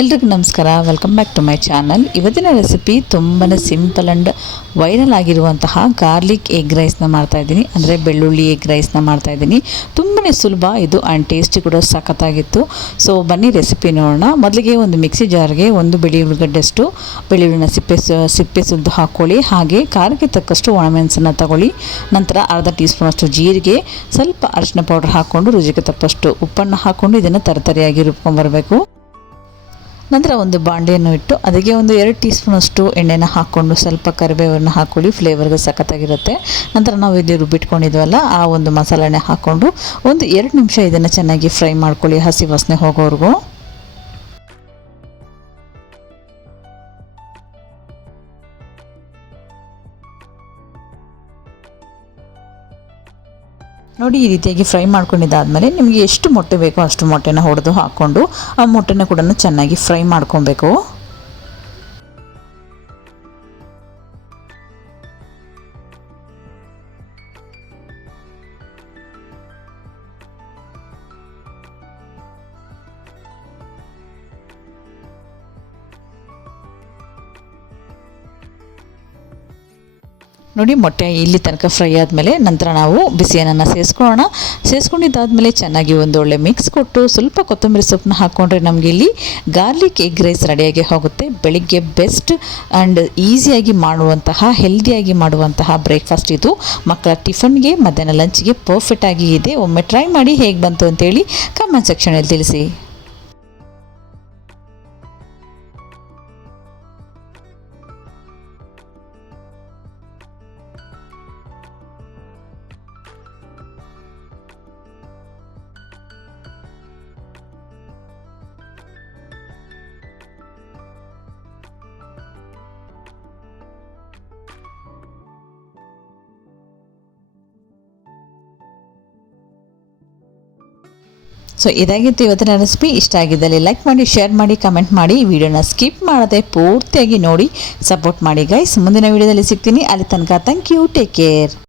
ಎಲ್ರಿಗೂ ನಮಸ್ಕಾರ, welcome back to my channel. ಇವತ್ತಿನ ರೆಸಿಪಿ ತುಂಬಾ ಸಿಂಪಲ್ ಆ್ಯಂಡ್ ವೈರಲ್ ಆಗಿರುವಂತಹ ಗಾರ್ಲಿಕ್ ಎಗ್ ರೈಸ್ನ ಮಾಡ್ತಾಯಿದ್ದೀನಿ. ಅಂದರೆ ಬೆಳ್ಳುಳ್ಳಿ ಎಗ್ ರೈಸ್ನ ಮಾಡ್ತಾಯಿದ್ದೀನಿ. ತುಂಬಾ ಸುಲಭ ಇದು ಆ್ಯಂಡ್ ಟೇಸ್ಟಿ ಕೂಡ ಸಖತ್ತಾಗಿತ್ತು. ಸೊ ಬನ್ನಿ ರೆಸಿಪಿ ನೋಡೋಣ. ಮೊದಲಿಗೆ ಒಂದು ಮಿಕ್ಸಿ ಜಾರ್ಗೆ ಒಂದು ಬಿಳಿ ಉಳ್ಳಗಡ್ಡೆಯಷ್ಟು ಬೆಳ್ಳುಳ್ಳಿನ ಸಿಪ್ಪೆ ಸುಲಿದು ಹಾಕ್ಕೊಳ್ಳಿ. ಹಾಗೆ ಖಾರಕ್ಕೆ ತಕ್ಕಷ್ಟು ಒಣಮೆಣಸನ್ನು ತಗೊಳ್ಳಿ. ನಂತರ ಅರ್ಧ ಟೀ ಸ್ಪೂನಷ್ಟು ಜೀರಿಗೆ, ಸ್ವಲ್ಪ ಅರಿಶಿನ ಪೌಡರ್ ಹಾಕ್ಕೊಂಡು ರುಚಿಗೆ ತಕ್ಕಷ್ಟು ಉಪ್ಪನ್ನು ಹಾಕ್ಕೊಂಡು ಇದನ್ನು ತರತರಿಯಾಗಿ ರುಬ್ಕೊಂಡ್ಬರಬೇಕು. ನಂತರ ಒಂದು ಬಾಣಲೆಯನ್ನು ಇಟ್ಟು ಅದಕ್ಕೆ ಒಂದು 2 ಟೀ ಸ್ಪೂನಷ್ಟು ಎಣ್ಣೆನ ಹಾಕ್ಕೊಂಡು ಸ್ವಲ್ಪ ಕರಿಬೇವನ್ನು ಹಾಕ್ಕೊಳ್ಳಿ. ಫ್ಲೇವರ್ಗೆ ಸಖತ್ತಾಗಿರುತ್ತೆ. ನಂತರ ನಾವು ಇಲ್ಲಿ ರುಬ್ಬಿಟ್ಕೊಂಡಿದ್ವಲ್ಲ ಆ ಒಂದು ಮಸಾಲೆನೇ ಹಾಕ್ಕೊಂಡು ಒಂದು 2 ನಿಮಿಷ ಇದನ್ನು ಚೆನ್ನಾಗಿ ಫ್ರೈ ಮಾಡ್ಕೊಳ್ಳಿ, ಹಸಿ ವಾಸನೆ ಹೋಗೋವರೆಗೂ. ನೋಡಿ, ಈ ರೀತಿಯಾಗಿ ಫ್ರೈ ಮಾಡ್ಕೊಂಡಿದ್ದಾದಮೇಲೆ ನಿಮಗೆ ಎಷ್ಟು ಮೊಟ್ಟೆ ಬೇಕೋ ಅಷ್ಟು ಮೊಟ್ಟೆನ ಹೊಡೆದು ಹಾಕ್ಕೊಂಡು ಆ ಮೊಟ್ಟೆನ ಕೂಡ ಚೆನ್ನಾಗಿ ಫ್ರೈ ಮಾಡ್ಕೊಬೇಕು. ನೋಡಿ, ಮೊಟ್ಟೆ ಇಲ್ಲಿ ತನಕ ಫ್ರೈ ಆದಮೇಲೆ ನಂತರ ನಾವು ಬಿಸಿಯನ್ನು ಸೇರಿಸ್ಕೊಂಡಿದ್ದಾದಮೇಲೆ ಚೆನ್ನಾಗಿ ಒಂದು ಒಳ್ಳೆ ಮಿಕ್ಸ್ ಕೊಟ್ಟು ಸ್ವಲ್ಪ ಕೊತ್ತಂಬರಿ ಸೊಪ್ಪನ್ನ ಹಾಕ್ಕೊಂಡ್ರೆ ನಮಗೆ ಇಲ್ಲಿ ಗಾರ್ಲಿಕ್ ಎಗ್ ರೈಸ್ ರೆಡಿಯಾಗಿ ಹೋಗುತ್ತೆ. ಬೆಳಿಗ್ಗೆ ಬೆಸ್ಟ್ ಆ್ಯಂಡ್ ಈಸಿಯಾಗಿ ಮಾಡುವಂತಹ, ಹೆಲ್ದಿಯಾಗಿ ಮಾಡುವಂತಹ ಬ್ರೇಕ್ಫಾಸ್ಟ್ ಇದು. ಮಕ್ಕಳ ಟಿಫನ್ಗೆ, ಮಧ್ಯಾಹ್ನ ಲಂಚ್ಗೆ ಪರ್ಫೆಕ್ಟಾಗಿ ಇದೆ. ಒಮ್ಮೆ ಟ್ರೈ ಮಾಡಿ ಹೇಗೆ ಬಂತು ಅಂತೇಳಿ ಕಮೆಂಟ್ ಸೆಕ್ಷನಲ್ಲಿ ತಿಳಿಸಿ. ಸೊ ಇದಾಗಿತ್ತು ಇವತ್ತಿನ ರೆಸಿಪಿ. ಇಷ್ಟ ಆಗಿದ್ದಲ್ಲಿ ಲೈಕ್ ಮಾಡಿ, ಶೇರ್ ಮಾಡಿ, ಕಮೆಂಟ್ ಮಾಡಿ. ವಿಡಿಯೋನ ಸ್ಕಿಪ್ ಮಾಡದೆ ಪೂರ್ತಿಯಾಗಿ ನೋಡಿ ಸಪೋರ್ಟ್ ಮಾಡಿ ಗೈಸ್. ಮುಂದಿನ ವಿಡಿಯೋದಲ್ಲಿ ಸಿಗ್ತೀನಿ. ಅಲ್ಲಿ ತನಕ ಥ್ಯಾಂಕ್ ಯು, ಟೇಕ್ ಕೇರ್.